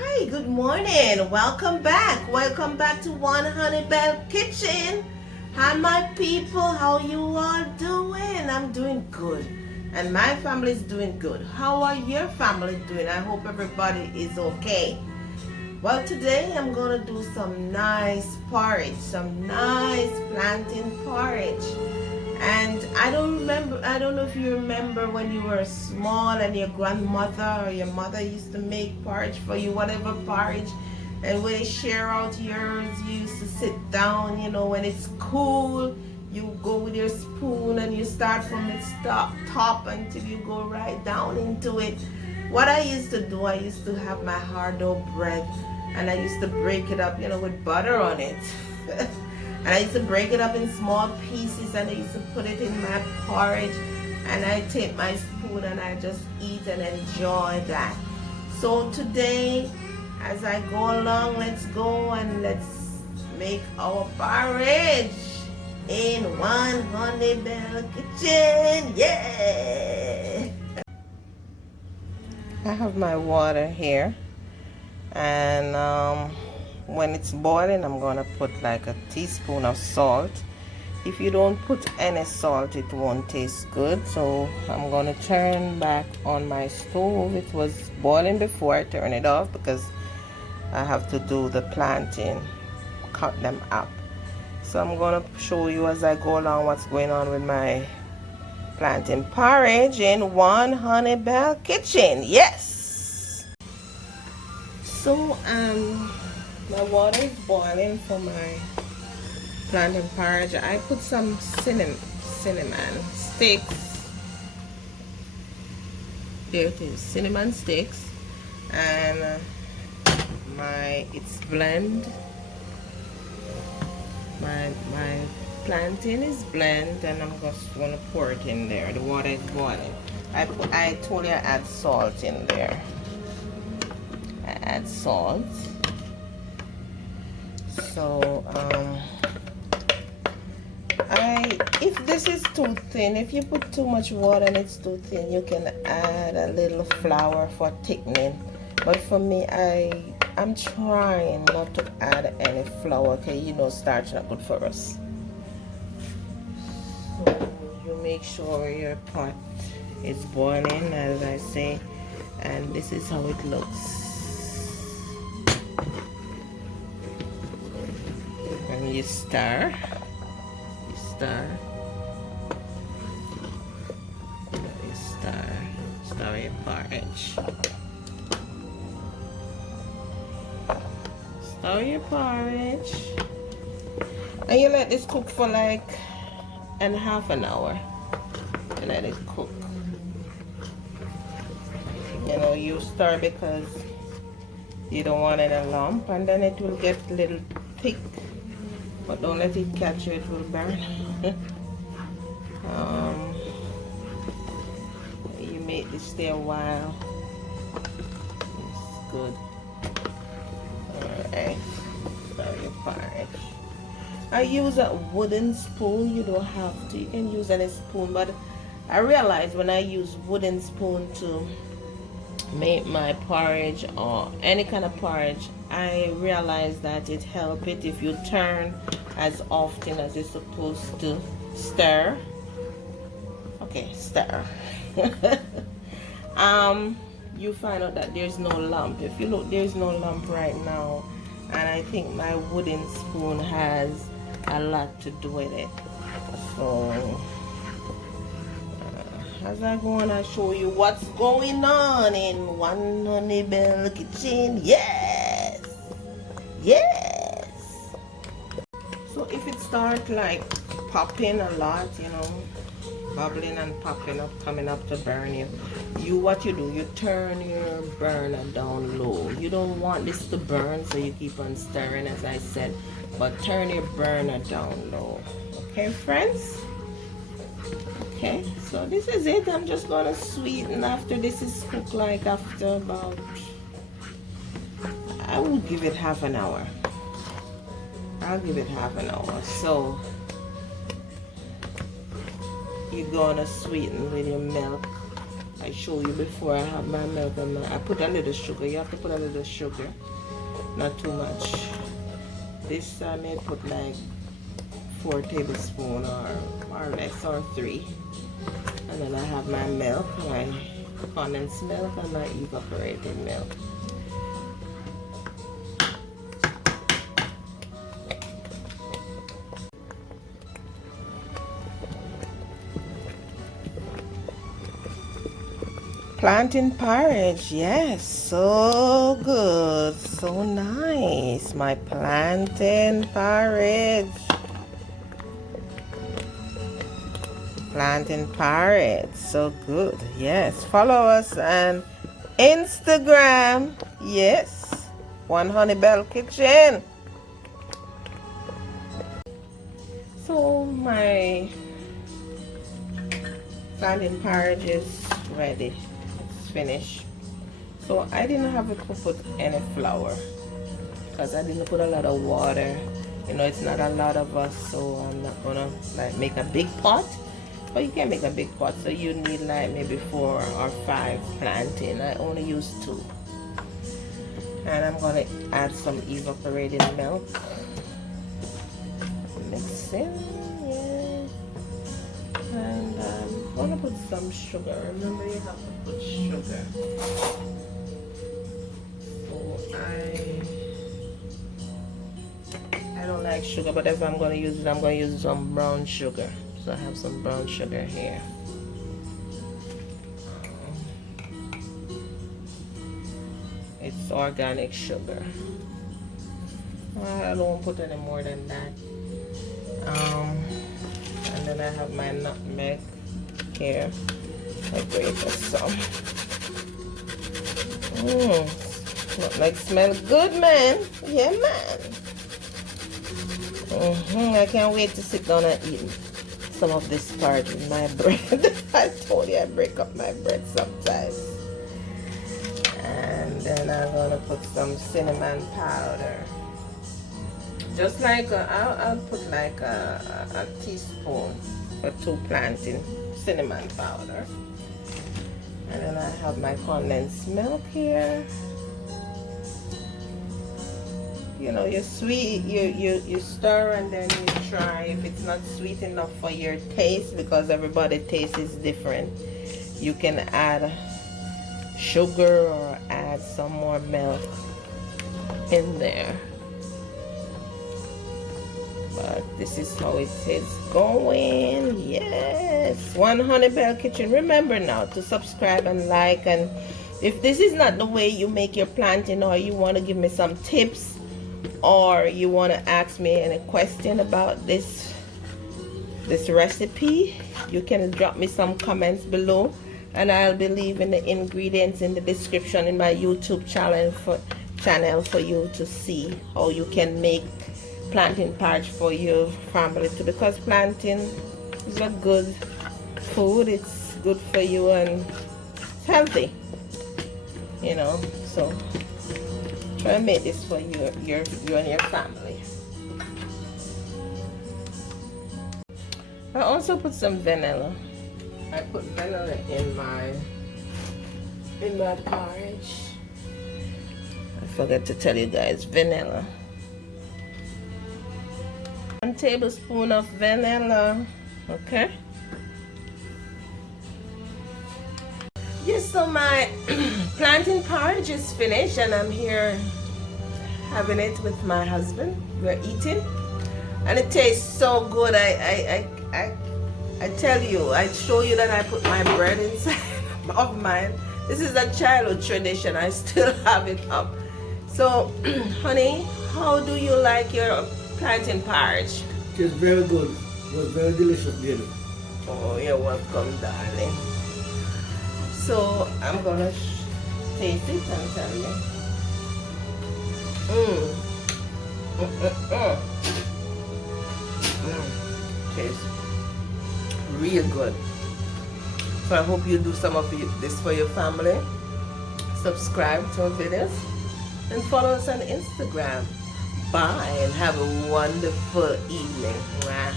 Hi, good morning. Welcome back. Welcome back to One Honey Bell Kitchen. Hi, my people. How you all doing? I'm doing good. And my family is doing good. How are your family doing? I hope everybody is okay. Well, today I'm going to do some nice porridge. Some nice plantain porridge. And I don't know if you remember when you were small and your grandmother or your mother used to make porridge for you, whatever porridge, and when they share out yours, you used to sit down, when it's cool, you go with your spoon and you start from the top until you go right down into it. What I used to do, I used to have my hard dough bread and I used to break it up, with butter on it. And I used to break it up in small pieces and I used to put it in my porridge and I take my spoon and I just eat and enjoy that. So today, as I go along, let's go and let's make our porridge in One Honey Bell Kitchen. Yeah! I have my water here and when it's boiling, I'm gonna put like a teaspoon of salt. If you don't put any salt, it won't taste good. So I'm gonna turn back on my stove. It was boiling before I turn it off because I have to do the plantain, cut them up. So I'm gonna show you as I go along what's going on with my plantain porridge in One Honey Bell Kitchen. Yes! So my water is boiling for my plantain porridge. I put some cinnamon sticks. There it is, cinnamon sticks, and it's blend. My plantain is blend, and I'm just gonna pour it in there. The water is boiling. I told you I add salt in there. I add salt. So if this is too thin, if you put too much water and it's too thin, you can add a little flour for thickening. But for me, I'm trying not to add any flour. Okay, starch not good for us. So you make sure your pot is boiling, as I say, and this is how it looks. And you stir your porridge. Stir your porridge. And you let this cook for like half an hour. You let it cook. You stir because you don't want any lump, and then it will get a little thick. But don't let it catch you, it will burn. You make this stay a while. It's good. Alright, start your porridge. I use a wooden spoon. You don't have to. You can use any spoon, but I realized when I use wooden spoon to make my porridge or any kind of porridge, I realized that it helps it if you turn as often as you're supposed to. Stir. Okay, stir. You find out that there's no lump. If you look, there's no lump right now, and I think my wooden spoon has a lot to do with it. So as I go on, I show you what's going on in One Honey Bell Kitchen. Yes! Yes! So if it starts like popping a lot, bubbling and popping up, coming up to burn you, what you do, you turn your burner down low. You don't want this to burn, so you keep on stirring, as I said, but turn your burner down low. Okay, friends? Okay, so this is it. I'm just gonna sweeten after this is cooked, like after about, I will give it half an hour. I'll give it half an hour. So you're gonna sweeten with your milk. I show you before I have my milk and I put a little sugar. You have to put a little sugar, not too much. This I may put like 4 tablespoons or less, or 3. And then I have my milk, my condensed milk and my evaporated milk. Plantain porridge, yes, so good, so nice. My plantain porridge. Plantain porridge, so good, yes. Follow us on Instagram, yes. One Honey Bell Kitchen. So my plantain porridge is ready. Finished. So I didn't have to put any flour because I didn't put a lot of water. You know, it's not a lot of us, so I'm not gonna like make a big pot. But you can make a big pot, so you need like maybe 4 or 5 plantain. I only use 2. And I'm gonna add some evaporated milk. Mix in, yeah. And I'm gonna put some sugar. Remember, you have to put sugar. So I don't like sugar, but if I'm gonna use it, I'm gonna use some brown sugar. So I have some brown sugar here. It's organic sugar. I don't put any more than that. And then I have my nutmeg here. I grate some. Nutmeg smells good, man. Yeah, man. I can't wait to sit down and eat some of this part with my bread. I told you I break up my bread sometimes. And then I'm gonna put some cinnamon powder. Just like I'll put like a teaspoon or 2 plantain cinnamon powder. And then I have my condensed milk here. You know, you stir and then you try if it's not sweet enough for your taste, because everybody's taste is different. You can add sugar or add some more milk in there. But this is how it is going. Yes, One Honey Bell Kitchen. Remember now to subscribe and like, and if this is not the way you make your plantain, or you want to give me some tips, or you want to ask me any question about this recipe, you can drop me some comments below, and I'll be leaving the ingredients in the description in my YouTube channel for you to see how you can make plantain porridge for your family too, because plantain is a good food. It's good for you and it's healthy, you know. So try and make this for you and your family. I also put some vanilla. I put vanilla in my porridge. I forgot to tell you guys, vanilla. 1 tablespoon of vanilla. Okay. Yes, so my plantain porridge is finished, and I'm here having it with my husband. We're eating, and it tastes so good. I tell you, I show you that I put my bread inside of mine. This is a childhood tradition. I still have it up. So, honey, how do you like your plantain porridge? It's very good. It was very delicious, dear. Oh, you're welcome, darling. So I'm gonna taste it and tell you. Tastes real good. So I hope you do some of this for your family. Subscribe to our videos and follow us on Instagram. Bye and have a wonderful evening. Mwah.